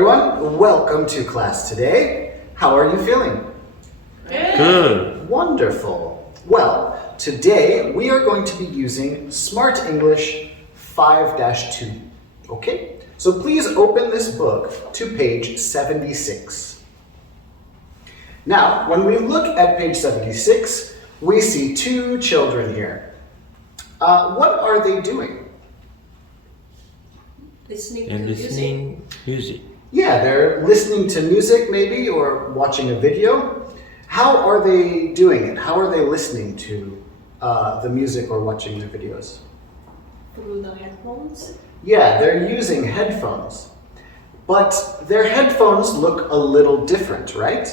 everyone, welcome to class today. How are you feeling? Good. Wonderful. Well, today we are going to be using Smart English 5-2. Okay? So please open this book to page 76. Now, when we look at page 76, we see two children here. What are they doing? Listening And to listening music. Yeah, they're listening to music maybe or watching a video. How are they doing it? How are they listening to the music or watching the videos? through the headphones. Yeah, they're using headphones. But their headphones look a little different, right?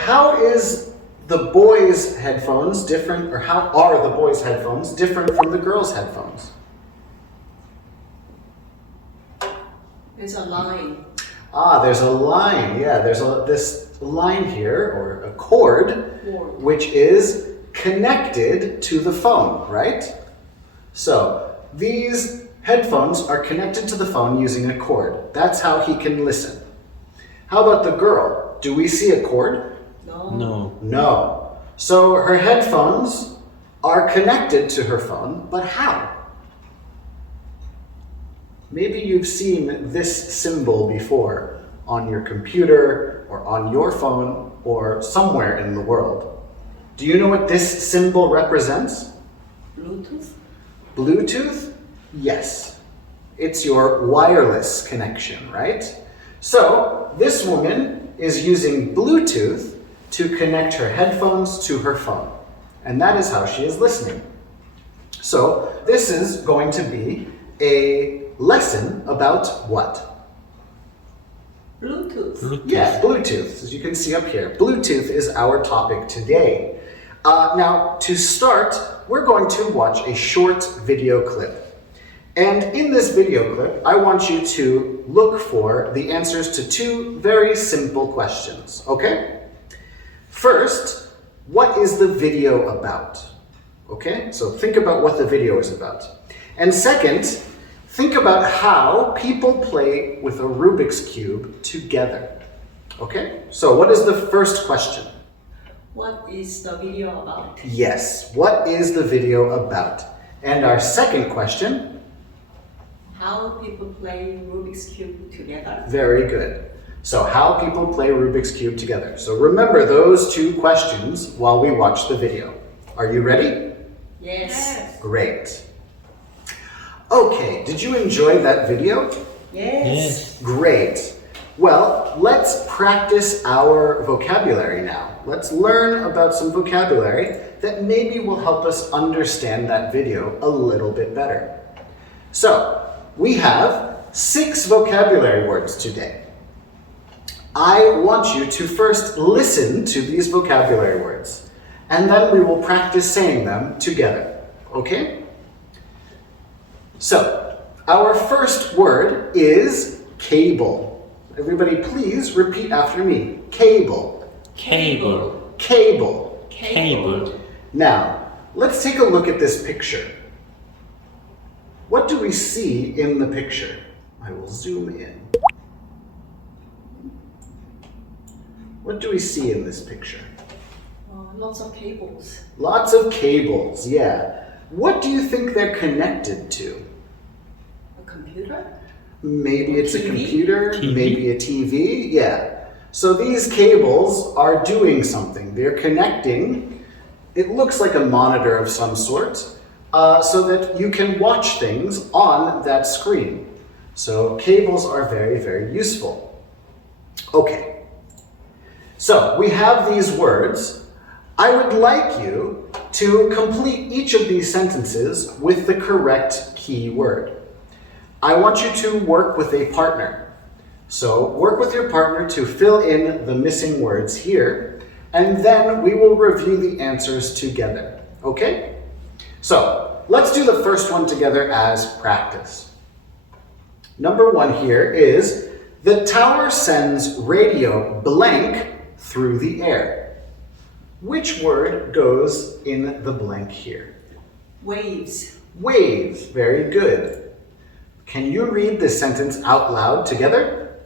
How is the boys' headphones different, or how are the boys' headphones different from the girls' headphones? There's a line. There's a line. Yeah, there's this line here, or a cord, Cord. which is connected to the phone, right? So these headphones are connected to the phone using a cord. That's how he can listen. How about the girl? Do we see a cord? No. No. So her headphones are connected to her phone, but how? Maybe you've seen this symbol before on your computer or on your phone or somewhere in the world. Do you know what this symbol represents? Bluetooth. Bluetooth? Yes. It's your wireless connection, right? So this woman is using Bluetooth to connect her headphones to her phone. And that is how she is listening. So this is going to be a lesson about what? Bluetooth. Yeah, Bluetooth, as you can see up here. Bluetooth is our topic today. Now, to start, we're going to watch a short video clip. And in this video clip, I want you to look for the answers to two very simple questions, okay? First, what is the video about? Okay, so think about what the video is about. And second, think about how people play with a Rubik's Cube together. Okay, so what is the first question? What is the video about? Yes, what is the video about? And our second question? How people play Rubik's Cube together. Very good. So how people play Rubik's Cube together. So remember those two questions while we watch the video. Are you ready? Yes. Great. Okay, did you enjoy that video? Yes. Great. Well, let's practice our vocabulary now. Let's learn about some vocabulary that maybe will help us understand that video a little bit better. So, we have 6 vocabulary words today. I want you to first listen to these vocabulary words, and then we will practice saying them together, okay? So, our first word is cable. Everybody please repeat after me. Cable. Cable. Cable. Cable. Now, let's take a look at this picture. What do we see in the picture? I will zoom in. What do we see in this picture? Lots of cables. Lots of cables, yeah. What do you think they're connected to? A computer. Maybe it's a TV? computer, TV? maybe a TV, yeah. So these cables are doing something. They're connecting, it looks like a monitor of some sort, so that you can watch things on that screen. So cables are very, very useful. Okay, so we have these words. I would like you to complete each of these sentences with the correct key word. I want you to work with a partner. So work with your partner to fill in the missing words here, and then we will review the answers together, okay? So let's do the first one together as practice. Number 1 here is, the tower sends radio blank through the air. Which word goes in the blank here? Waves. Waves, very good. Can you read this sentence out loud together?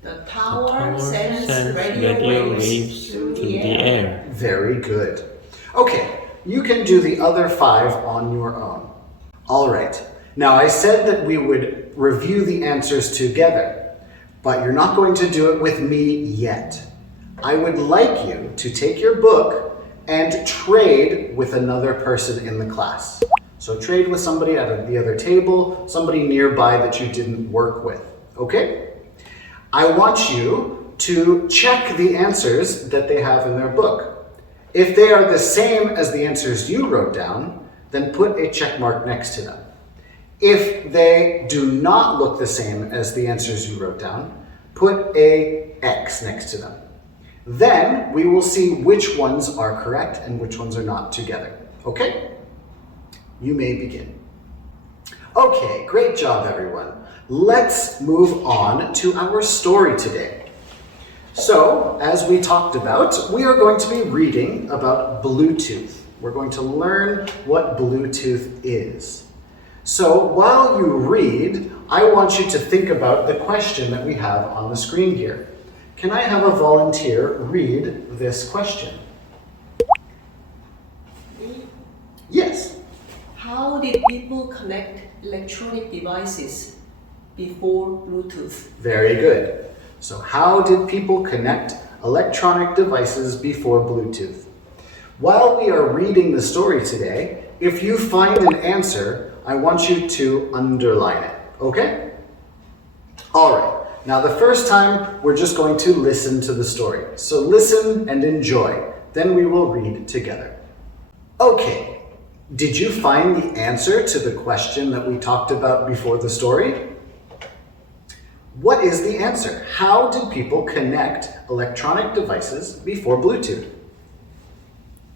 The The tower tower sends sends radio waves waves through through the the air. air. Very good. Okay, you can do the other 5 on your own. All right. Now I said that we would review the answers together, but you're not going to do it with me yet. I would like you to take your book and trade with another person in the class. So trade with somebody at the other table, somebody nearby that you didn't work with, okay? I want you to check the answers that they have in their book. If they are the same as the answers you wrote down, then put a check mark next to them. If they do not look the same as the answers you wrote down, put a X next to them. Then we will see which ones are correct and which ones are not together. Okay? You may begin. Okay, great job everyone. Let's move on to our story today. So, as we talked about, we are going to be reading about Bluetooth. We're going to learn what Bluetooth is. So, while you read, I want you to think about the question that we have on the screen here. Can I have a volunteer read this question? Yes. How did people connect electronic devices before Bluetooth? Very good. So how did people connect electronic devices before Bluetooth? While we are reading the story today, if you find an answer, I want you to underline it, okay? All right. Now the first time, we're just going to listen to the story. So listen and enjoy. Then we will read together. Okay. Did you find the answer to the question that we talked about before the story? What is the answer? How did people connect electronic devices before Bluetooth?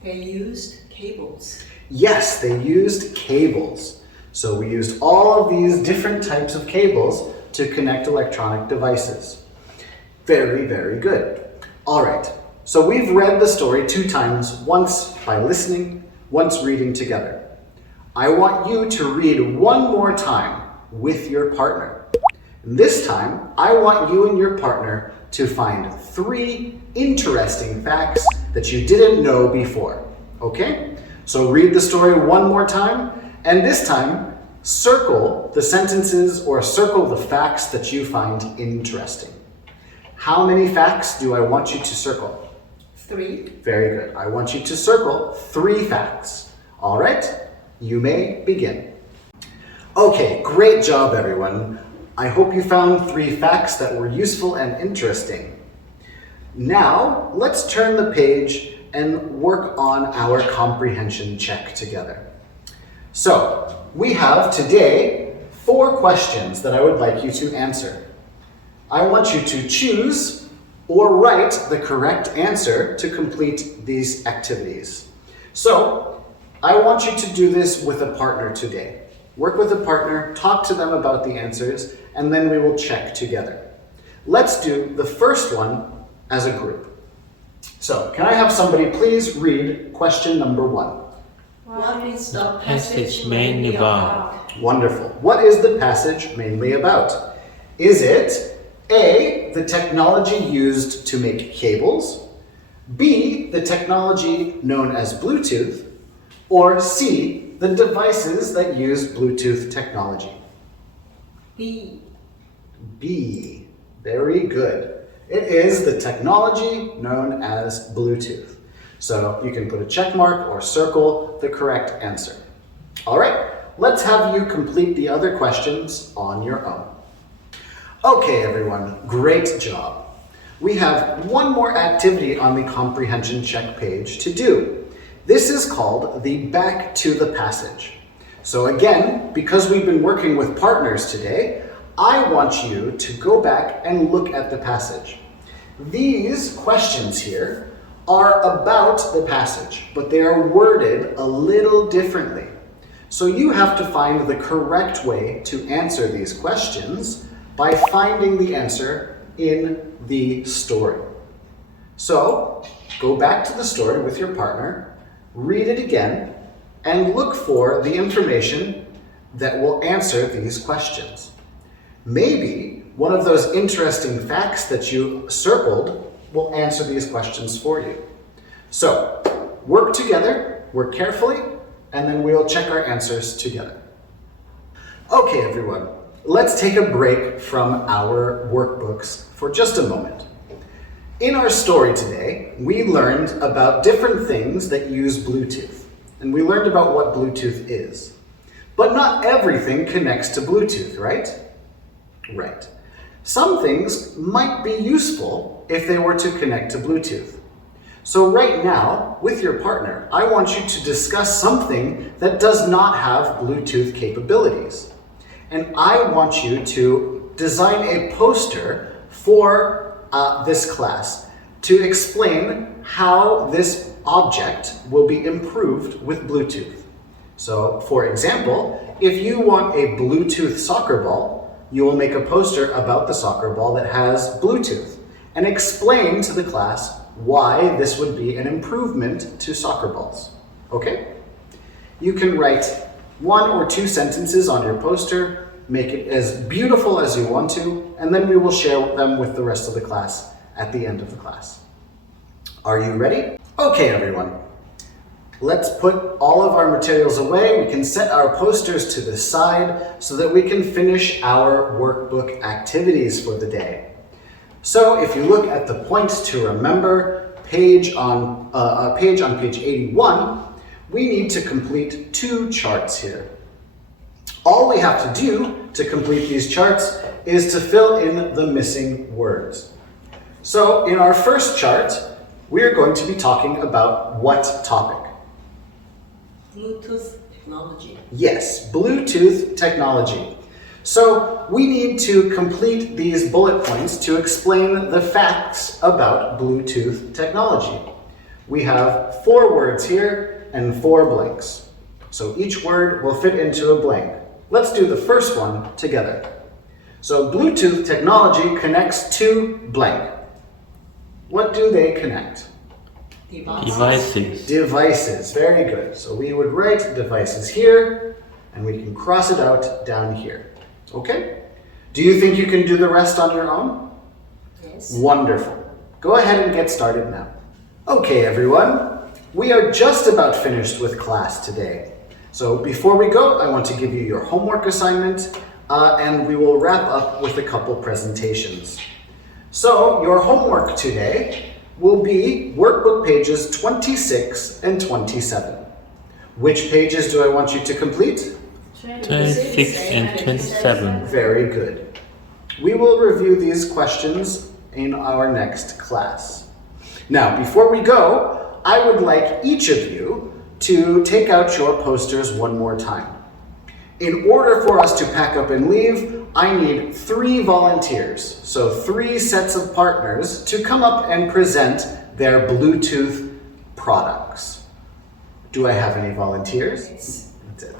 They used cables. Yes, they used cables. So we used all of these different types of cables to connect electronic devices. Very, very good. All right, so we've read the story 2 times, once by listening, once reading together. I want you to read one more time with your partner. This time, I want you and your partner to find 3 interesting facts that you didn't know before. Okay? So read the story one more time, and this time, circle the sentences or circle the facts that you find interesting. How many facts do I want you to circle? 3. Very good. I want you to circle 3 facts. All right, you may begin. Okay, great job, everyone. I hope you found 3 facts that were useful and interesting. Now, let's turn the page and work on our comprehension check together. So, we have today 4 questions that I would like you to answer. I want you to choose or write the correct answer to complete these activities. So, I want you to do this with a partner today. Work with a partner, talk to them about the answers, and then we will check together. Let's do the first one as a group. So, can I have somebody please read question number 1? What is the Passage passage mainly mainly about? Wonderful. What is the passage mainly about? Is it A, the technology used to make cables, B, the technology known as Bluetooth, or C, the devices that use Bluetooth technology? B. B. Very good. It is the technology known as Bluetooth. So you can put a check mark or circle the correct answer. All right, let's have you complete the other questions on your own. Okay, everyone, great job. We have one more activity on the comprehension check page to do. This is called the back to the passage. So again, because we've been working with partners today, I want you to go back and look at the passage. These questions here are about the passage, but they are worded a little differently. So you have to find the correct way to answer these questions by finding the answer in the story. So go back to the story with your partner, read it again, and look for the information that will answer these questions. Maybe one of those interesting facts that you circled will answer these questions for you. So, work together, work carefully, and then we'll check our answers together. Okay, everyone, let's take a break from our workbooks for just a moment. In our story today, we learned about different things that use Bluetooth, and we learned about what Bluetooth is. But not everything connects to Bluetooth, right? Right. Some things might be useful if they were to connect to Bluetooth. So right now, with your partner, I want you to discuss something that does not have Bluetooth capabilities. And I want you to design a poster for this class to explain how this object will be improved with Bluetooth. So, for example, if you want a Bluetooth soccer ball, you will make a poster about the soccer ball that has Bluetooth and explain to the class why this would be an improvement to soccer balls. Okay? You can write 1 or 2 sentences on your poster, make it as beautiful as you want to, and then we will share them with the rest of the class at the end of the class. Are you ready? Okay, everyone. Let's put all of our materials away. We can set our posters to the side so that we can finish our workbook activities for the day. So if you look at the points to remember, page on page 81, we need to complete 2 charts here. All we have to do to complete these charts is to fill in the missing words. So in our first chart, we're going to be talking about what topic? Bluetooth technology. Yes, Bluetooth technology. So we need to complete these bullet points to explain the facts about Bluetooth technology. We have 4 words here and 4 blanks. So each word will fit into a blank. Let's do the first one together. So Bluetooth technology connects to blank. What do they connect? Devices. Devices, very good. So we would write devices here, and we can cross it out down here. Okay? Do you think you can do the rest on your own? Yes. Wonderful. Go ahead and get started now. Okay, everyone. We are just about finished with class today. So before we go, I want to give you your homework assignment, and we will wrap up with a couple presentations. So your homework today will be workbook pages 26 and 27. Which pages do I want you to complete? 26 and 27. Very good. We will review these questions in our next class. Now, before we go, I would like each of you to take out your posters one more time. In order for us to pack up and leave, I need 3 volunteers, so 3 sets of partners, to come up and present their Bluetooth products. Do I have any volunteers? Yes. That's it.